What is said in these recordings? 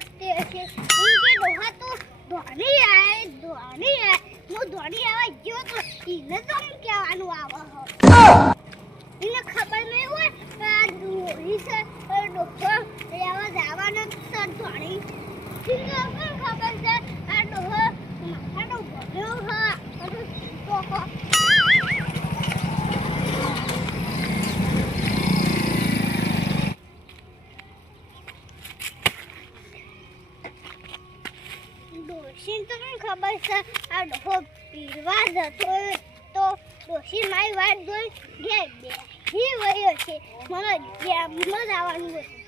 કરતી હશે ઇનકે ડોહા તો ધોની આય હું ધોની આવા ગયો તો એને તો હું કહેવાનું આવે એને ખબર નહીં હોય આ ડોહી છે ડોહો લેવા જવાનો સર ધોની સિંગલ કોણ ખબર છે આ ડોહો માથાનો ભર્યો હા ડોહો ડોશી તો મને ખબર છે આ ડોહો પીરવા જતો તો ડોશી મારી વાત જોઈ ઘેર બેસી વયો છે મને ગેમમાં જ આવવાનું હતું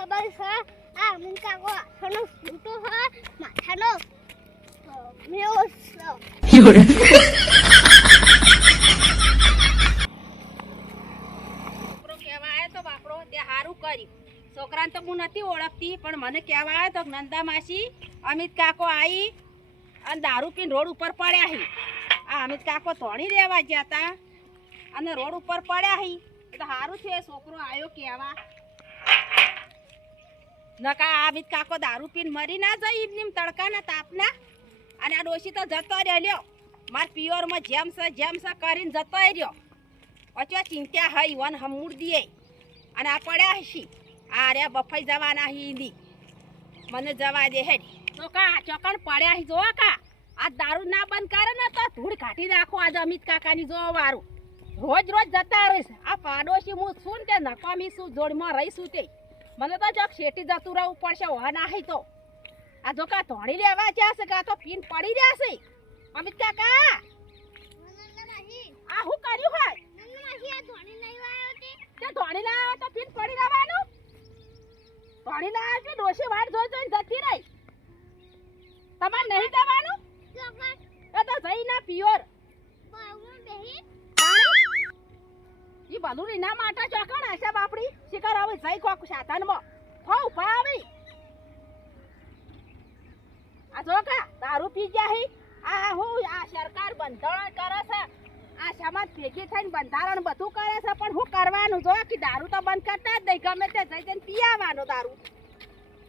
ખબર છે આ મુંકા કો આનો ફૂટો હા માથાનો મેઓ છોકરો કહેવાય તો બાપડો તે હારું કર્યું છોકરાને તો હું નથી ઓળખતી પણ મને કહેવાય તો નંદા માસી અમિત કાકો આવી અને દારૂ પીને રોડ ઉપર પડ્યા હી આ અમિત કાકો ધોણી રહેવા ગયા હતા અને રોડ ઉપર પડ્યા હી તો હારું છે છોકરો આવ્યો કહેવા નકા અમિત કાકો દારૂ પીને મરી ના જાય એમની તડકાના તાપના અને આ ડોશી તો જતો રહ્યો માર પિયોરમાં જેમ છે કરીને જતો રહ્યો પછી ચિંતા હઈ વન હમૂડ દીએ અને આ પડ્યા હશી આ રે બફાઈ જવાના હિન્દી મને જવા દે હેડ તો કા ચોકણ પડ્યા હી જો કા આ દારૂ ના બંધ કરે ને તો ધૂળ કાઢી નાખો આજ અમિત કાકાની જો વારું રોજ જતા રહીશ આ પાડોશી હું છું તે નકામી શું જોડમાં રહીશું તે મને તો જક શેટી જતું રહેવું પડશે હોવા ના હઈ તો આ જો કા ધોણી લેવા જશે કા તો પીન પડી જશે અમિત કાકા આ હું કર્યું હોય તે ધોણી લાવ્યો તો પીન પડી રહેવાનું ધોણી લાવ્યો કે ડોશી વાટ જોઈ જતી રહી તમારે નહીં જવાનું એ તો જઈ ના પિયોર ઈ બલુરી ના માટા ચોકણ હશે બાપડી શિકાર આવે જઈ કોક સાધનમાં થો ઉભા આવી આ જો કા દારૂ પી ગયા હી આ હું આ સરકાર બંધારણ કરે છે આ સમાજ ભેગી થઈને બંધારણ બધું કરે છે પણ હું કરવાનું જો કે દારૂ તો બંધ કરતા જ નહીં ગમે તે જઈને પીવાનો દારૂ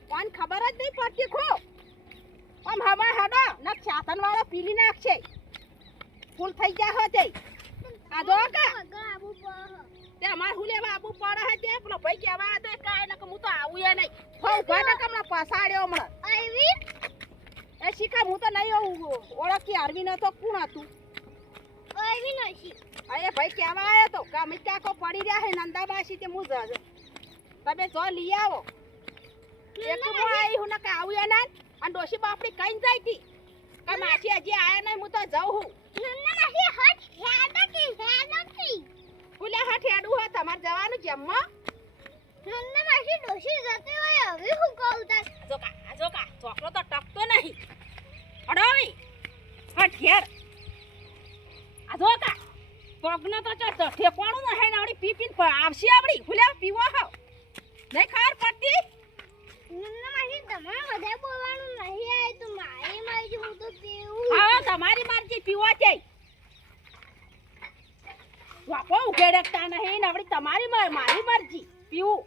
કોણ ખબર જ નહીં પડતી ખો આમ હવા હડો ન સાધન વાળો પીલી નાખશે ફૂલ થઈ ગયા હોતે આ જો કા તે અમાર હું લેવા આબુ પડે હે તે પેલો ભાઈ કેવા તો કાય ન કે હું તો આવું એ નહીં હો ભાડા કમણા પસાડ્યો હમણાં આવી એ શીખા હું તો નહીં ઓળખી આરવી ન તો કોણ હતું આવી નસી અરે ભાઈ કેવા આયો તો કામિત કાકો પડી રહ્યા હે નંદાબાસી તે હું જ તમે જો લઈ આવો એક હું આવી હું ન કે આવું એ ના અને ડોશી બાપડી કઈ જાય તી કે માસી હજી આયા નહીં હું તો જાઉં હું નંદાબાસી હટ હેડા કે હેડા કી ફૂલે હટ હેડું હો તમાર જવાનું જમવા નંદાબાસી ડોશી જતી હોય હવે હું કહું તાર જોકા છોકરો તો ટકતો નહીં અડોવી હટ ઘેર આ જોકા પગનો તો ઠેપાણું ન હે નાવડી પીપીન આવશે આવડી ફૂલે પીવો હો નહીં ખાર પડતી નંદાબાસી તમારે વધારે બોલવાનું નહીં આય તો મારી મરજી હું તો પીવું હા તમારી મરજી પીવો છે વાપો ઉકેડકતા નહીં નવડી તમારી મારી મરજી પીવું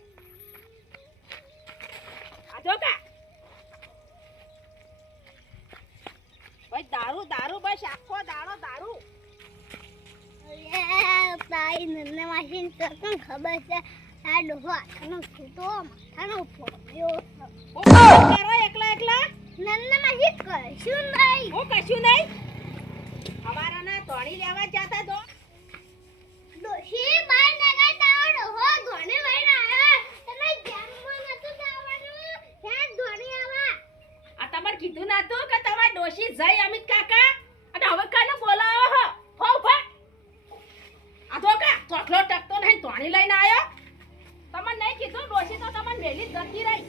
આ જો કા ભાઈ દારૂ બસ આખો દાડો દારૂ અરે તાઈ નંદાબાસી તો કોણ ખબર છે આ ડોહો આનો ફૂટો માથાનો ફોડ્યો કરો એકલા નંદાબાસી કશું નહીં હું કશું નહીં અમારાના ધોણી લેવા જતા તો ડોશી બાર નગાતા ડોહો ધોણી લઈને આવ્યા તમે જામમાં નતું જવાનું ત્યાં ધોણી આવા આ તમાર કીધું ના તો કે તમાર ડોશી જઈ અમિત કાકા અને હવે કાને બોલાવો હો હો ભા આ તો કા ચોકલો ટકતો નહીં ધોણી લઈને આવ્યો તમને નહીં કીધું ડોશી તો તમને મેલી જતી રહી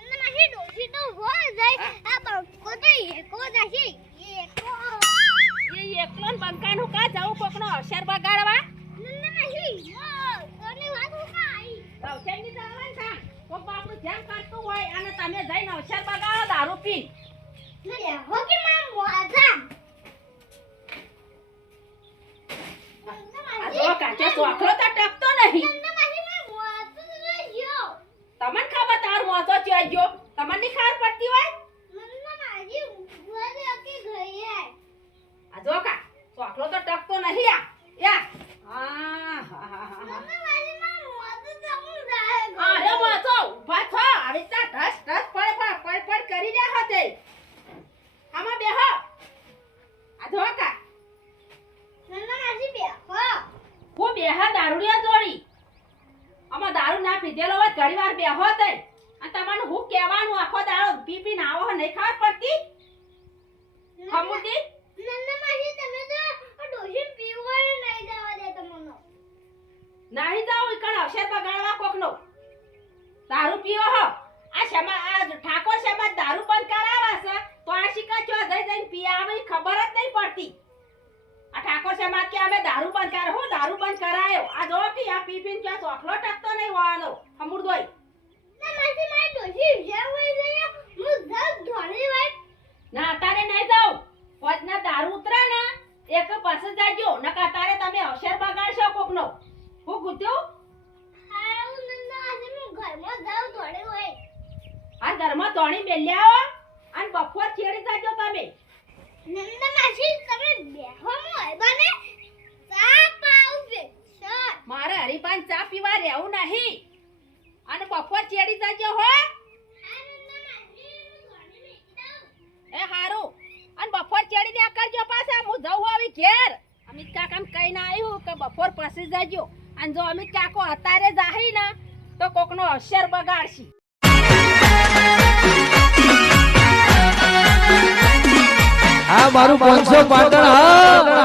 નંદાબાસી ડોશી તો હોય જાય આ બંકો તો એકો જશે એકો એ એકલો બંકા હોશિયાર બગાડવા નંદા માસી તને વાત હું કાઈ રવચેની જવાનું છે કોક બાપનું જેમ કરતું હોય અને તમે જઈને હોશિયાર બગાડો દારૂ પી લે હોકે માં મોજા આ જો કાચે ચોકલો તો ટકતો નહીં નંદા માસી માં મોજા તો જો તમને ખબર તાર મોતો ચો ગયો તમને ની ખબર પડતી હોય નંદા માસી ઉભા કે ગયે આ જો કા ચોકલો તો ટકતો નહીં આ યા નંદા માસી માં મોજા તો હું જાય અરે મોતો ઉભા થો આવી તા ઢસ ઢસ પડ કરી રહ્યા હતે આમાં બેહો આ જો કા નંદા માસી બેહો હું બેહા દારૂડિયા જોડી આમાં દારૂ ના પીધેલો હોય ઘણીવાર બેહો તે અને તમને હું કહેવાનું આખો દાડો પી પી ના આવો નહીં ખબર પડતી હમુતી નંદા માસી તમે તો ડોશી પીવો નહીં જવા દે તમને નહીં જાવ ઈકણ અવસર બગાડવા કોકનો દારૂ પીવો હો આ શમા આ ઠાકોર શમા દારૂ બંધ કરાવે છે તો આ શિકા ચો જઈને પી આવે ખબર જ નહીં પડતી આ ઠાકોર શમા કે અમે દારૂ બંધ કરે હું દારૂ બંધ કરાયો આ જો કે આ પી પીને ચો ચોકલો ટકતો નહીં હોવાનો હમુરદોય ના માસી મારી ડોશી જ્યાં હોય જાય હું જગ ધોળી હોય ના તારે નહીં જાવ પોતના દારૂ ઉતરે ને એક પાસે જાજો નકા તારે તમે અવસર બગાડશો કોકનો હું ગુત્યું હાઉ નંદા માસી હું ઘરમાં જાઉં ધોળી હોય આ ઘરમાં તોણી મેલ્યા અને બપોર છેડી જાજો તમે નંદા માસી તમે બેહો મોય બને ચા પાઉ સર મારે હરીપાન ચા પીવા રહેવું નહીં અને બપોર છેડી જાજો હો હા નંદા માસી હું ધોળી મેકી દઉં એ હારું અને બપોર ચડી દે કરજો પાછા હું જઉં આવી ઘેર અમિત કાકાને કહીને આવ્યું કે બપોર પછી જજો અને જો અમિત કાકો અત્યારે જાહી ને તો કોકનો અવસર બગાડશી આ મારું 500 પાટણ હા